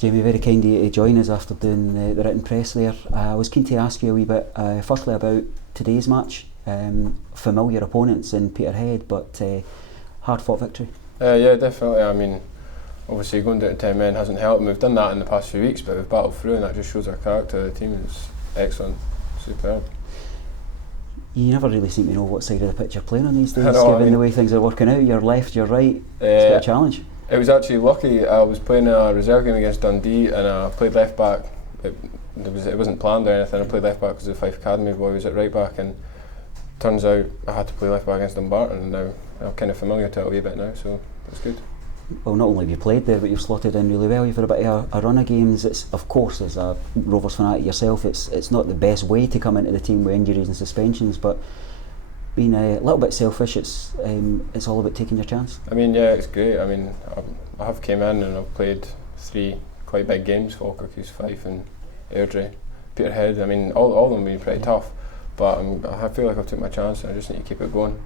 Jamie, very kind of you to join us after doing the written press there. I was keen to ask you a wee bit, firstly about today's match. Familiar opponents in Peterhead, but hard fought victory. Yeah, definitely. I mean, obviously going down to 10 men hasn't helped, and we've done that in the past few weeks, but we've battled through, and that just shows our character. The team is excellent, superb. You never really seem to know what side of the pitch you're playing on these days, know, given the way things are working out. You're left, you're right. It's a bit of a challenge. It was actually lucky. I was playing a reserve game against Dundee, and I played left back. It wasn't planned or anything. I played left back because the Fife Academy boy was at right back, and turns out I had to play left back against Dumbarton, and now I'm kind of familiar to it a wee bit now, so it's good. Well, not only have you played there, but you've slotted in really well. You've had a bit of a run of games. It's, of course, as a Rovers fanatic yourself, it's not the best way to come into the team with injuries and suspensions, but being a little bit selfish, it's all about taking your chance. I mean, yeah, it's great. I mean, I have came in and I've played 3 quite big games: Falkirk, Fife and Airdrie. Peterhead, I mean, all of them have been pretty tough, but I feel like I've took my chance and I just need to keep it going.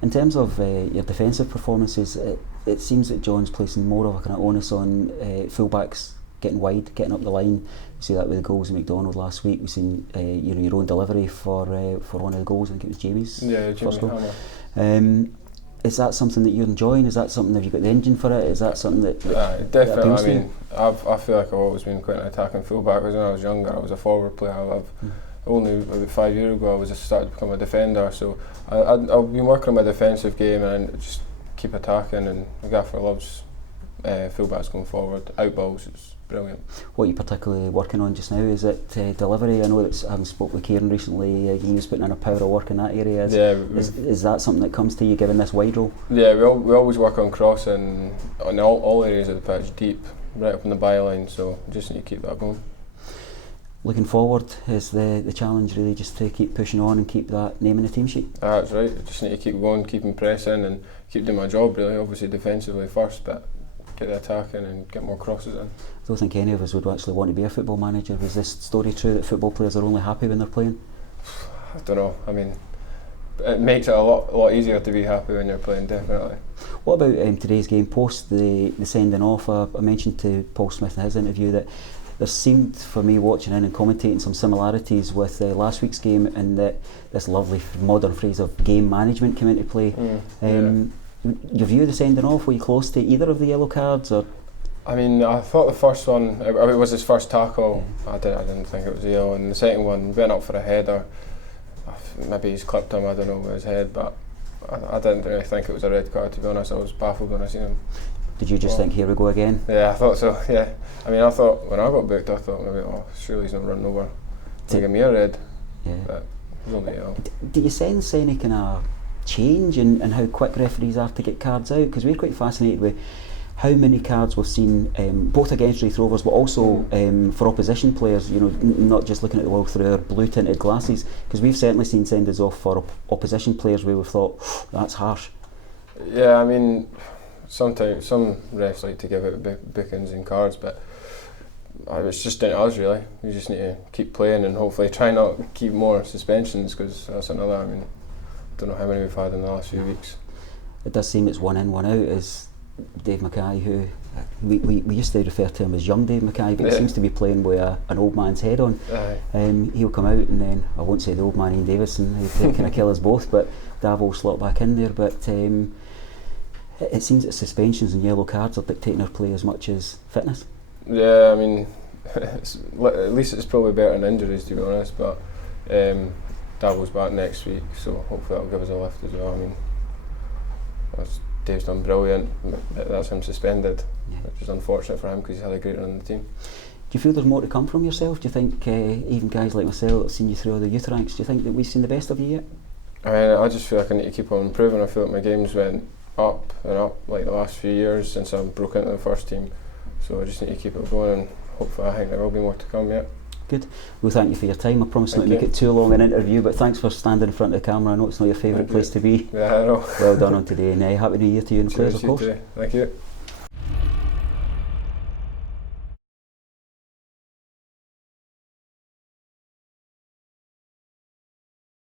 In terms of your defensive performances, it seems that John's placing more of a kind of onus on fullbacks getting wide, getting up the line. You see that with the goals in McDonald last week. We've seen your own delivery for one of the goals. I think it was Jamie's first goal. Is that something that you're enjoying? Is that something, have you got the engine for it? Is that something that definitely? That I mean, I feel like I've always been quite an attacking fullback. When I was younger, I was a forward player. Only about 5 years ago I was just started to become a defender, so I've been working on my defensive game and just keep attacking, and the gaffer loves fullbacks going forward. Out balls, it's brilliant. What are you particularly working on just now? Is it delivery? I know that having spoke with Kieran recently, he was putting in a power of work in that area. Is that something that comes to you given this wide role? Yeah, we always work on crossing on all areas of the pitch, deep, right up in the byline, so we just need to keep that going. Looking forward, is the challenge really just to keep pushing on and keep that name in the team sheet? That's right, I just need to keep going, keep pressing and keep doing my job really, obviously defensively first, but get the attacking and get more crosses in. I don't think any of us would actually want to be a football manager. Was this story true that football players are only happy when they're playing? I don't know, I mean, it makes it a lot easier to be happy when you're playing, definitely. What about today's game, post the sending off? I mentioned to Paul Smith in his interview that there seemed, for me watching in and commentating, some similarities with last week's game, and that this lovely modern phrase of game management came into play. Your view of the sending off, were you close to either of the yellow cards? Or? I mean, I thought the first one, it was his first tackle. I didn't think it was a yellow, and the second one went up for a header. Maybe he's clipped him, I don't know, with his head, but I didn't really think it was a red card, to be honest. I was baffled when I seen him. Did you just think, here we go again? Yeah, I thought so, yeah. I mean, I thought, when I got booked, I thought maybe, surely he's not running over to give me a red. Yeah. But it was only yellow. Do you sense any kind of change in how quick referees are to get cards out? Because we're quite fascinated with how many cards we've seen, both against Raith Rovers, but also for opposition players, you know, not just looking at the world through our blue tinted glasses, because we've certainly seen senders off for opposition players where we've thought, that's harsh. Yeah, I mean, sometimes some refs like to give out bookings and cards, but it's just down to us really. We just need to keep playing and hopefully try not keep more suspensions, because that's another, I mean, I don't know how many we've had in the last few weeks. It does seem it's one in, one out. Is Dave Mackay, who we used to refer to him as young Dave Mackay, but he seems to be playing with an old man's head on. He'll come out and then, I won't say the old man Ian Davison, he'd kind of kill us both, but Dav will slot back in there. But it seems that suspensions and yellow cards are dictating our play as much as fitness. Yeah, I mean, at least it's probably better than injuries, to be honest, but Davil's back next week, so hopefully that'll give us a lift as well. I mean, Dave's done brilliant, that's him suspended, which is unfortunate for him because he's had a great run in the team. Do you feel there's more to come from yourself? Do you think even guys like myself that have seen you through all the youth ranks, do you think that we've seen the best of you yet? I mean, I just feel like I need to keep on improving. I feel like my games went up and up like the last few years since I broke into the first team, so I just need to keep it going, and hopefully I think there will be more to come yet. Good. Well, thank you for your time. I promise not to make it too long an interview, but thanks for standing in front of the camera. I know it's not your favourite place to be. Yeah, I know. Well done on today, and Happy New Year to you and the players, of course. Thank you.